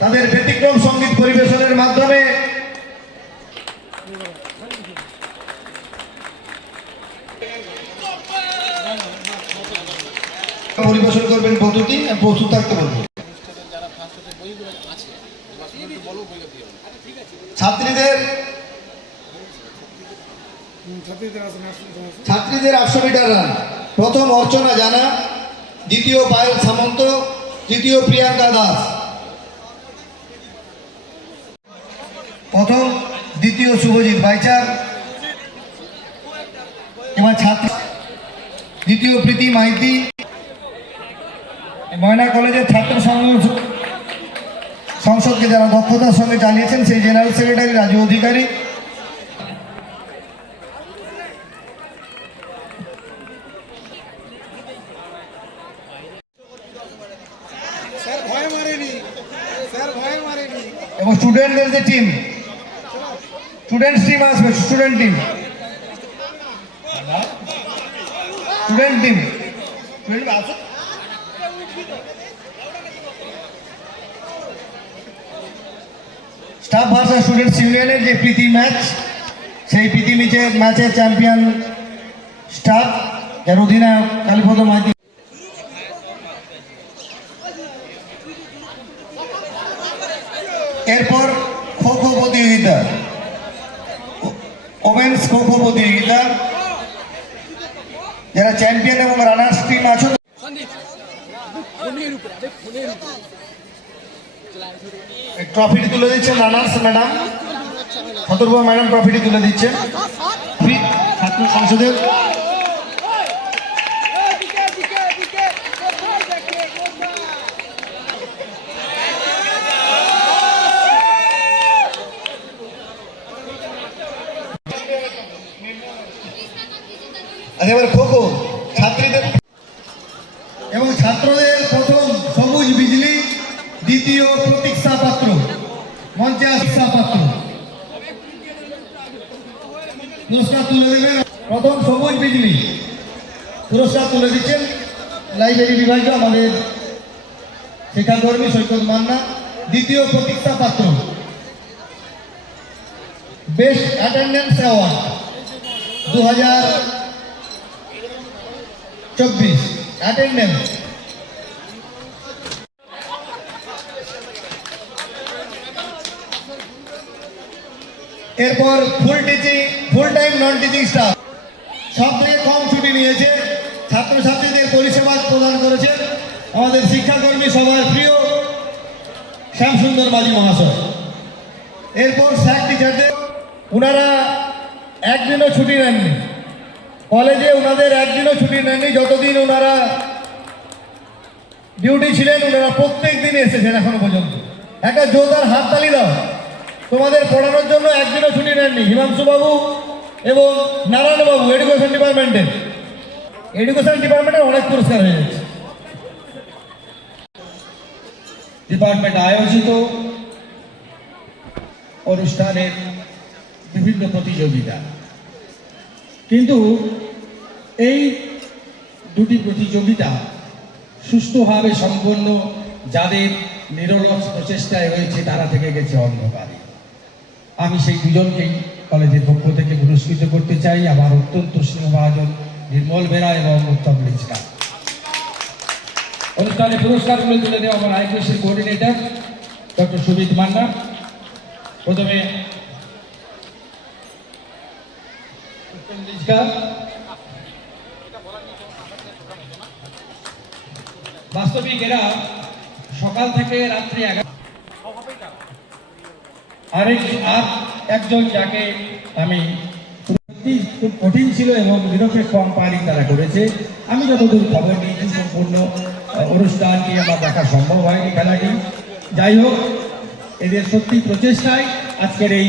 তাদের ব্যতিক্রম সংগীত পরিবেশনের মাধ্যমে পরিবেশন করবেন আমি প্রস্তুত থাকতে বলব। ছাত্রীদের ছাত্রীদের আটশো মিটার রান। প্রথম অর্চনা জানা, দ্বিতীয় পায়েল সামন্ত, তৃতীয় প্রিয়াঙ্কা দাস। প্রথম দ্বিতীয় শুভজিৎ বাইচার এবার ছাত্র দ্বিতীয় প্রীতি মাইতি। ময়না কলেজের ছাত্র সংঘ সংসদকে যারা দক্ষতার সঙ্গে চালিয়েছেন সেই জেনারেল সেক্রেটারি রাজু অধিকারী। এবং স্টুডেন্টদের যে টিম স্টুডেন্টস টিম আসবে student team student team student staff versus students ইউনিয়নের যে প্রীতি ম্যাচ সেই প্রীতি ম্যাচের ম্যাচের চ্যাম্পিয়ন স্টাফ যার অধিনায়ক কালীপদ মাঝি এরপর খো খো প্রতিযোগিতা। ওমেন্স খো প্রতিযোগিতা। যারা চ্যাম্পিয়ন এবং রানার্স টিম আছো ট্রফিটি তুলে দিচ্ছেন রানার্স ম্যাডাম। সতর্ক ম্যাডাম, ট্রফিটি তুলে দিচ্ছেন। ছাত্র সংসদের আর এবার খো খো, ছাত্রীদের এবং ছাত্রদের প্রথম সবুজ বিজলি, দ্বিতীয় প্রতীক্ষা পাত্র, মঞ্চে আশিক্ষা পাত্র। পুরস্কার তুলে দেবেন প্রথম সবুজ বিজলি। পুরস্কার তুলে দিচ্ছেন লাইব্রেরি বিভাগে আমাদের শিক্ষাকর্মী সৈকত মান্না, দ্বিতীয় প্রতীক্ষা পাত্র। বেস্ট অ্যাটেন্ডেন্স অ্যাওয়ার্ড দু হাজার চব্বিশ। অ্যাটেন্ডেন্স এরপর full teaching full time non teaching staff সব থেকে কম ছুটি নিয়েছে ছাত্রছাত্রীদের পরিষেবা প্রদান করেছে আমাদের শিক্ষাকর্মী সবার প্রিয় শ্যামসুন্দর মাঝি মহাশয়। এরপর স্যাক টিচারদের ওনারা একদিনও ছুটি নেননি। কলেজে ওনাদের একদিনও ছুটি নেননি, যতদিন ওনারা ডিউটি ছিলেন, ওনারা প্রত্যেক দিন এসেছেন এখনও পর্যন্ত। একটা জোরদার হাততালি দাও। তোমাদের পড়ানোর জন্য একদিনও ছুটি নেননি হিমাংশু বাবু এবং নারায়ণ বাবু এডুকেশন ডিপার্টমেন্টের এডুকেশন ডিপার্টমেন্টের অনেক পুরস্কার হয়ে যাচ্ছে ডিপার্টমেন্ট আয়োজিত অনুষ্ঠানের বিভিন্ন প্রতিযোগিতা। কিন্তু এই দুটি প্রতিযোগিতা সুষ্ঠুভাবে সম্পন্ন, যাদের নিরলস প্রচেষ্টায় হয়েছে তারা থেকে গেছে অন্ধকারে। আমি সেই দুজনকেই কলেজের পক্ষ থেকে পুরস্কৃত করতে চাই, আমার অত্যন্ত স্নেহভাজন নির্মল বেরা এবং উত্তম লিচকা অনুষ্ঠানে পুরস্কারগুলো তুলে দেওয়া আমার আইপিএসের কোঅর্ডিনেটর ডক্টর সুমিত মান্না। প্রথমে বাস্তবিক এরা সকাল থেকে রাত্রি আরেক আর একজন যাকে আমি খুব কঠিন ছিল এবং নিরপেক্ষ আম্পায়ারিং তারা করেছে। আমি যতদূর খবর নিয়েছি, সম্পূর্ণ অনুষ্ঠানটি আমার দেখা সম্ভব হয়নি খেলাটি। যাই হোক, এদের সত্যি প্রচেষ্টায় আজকের এই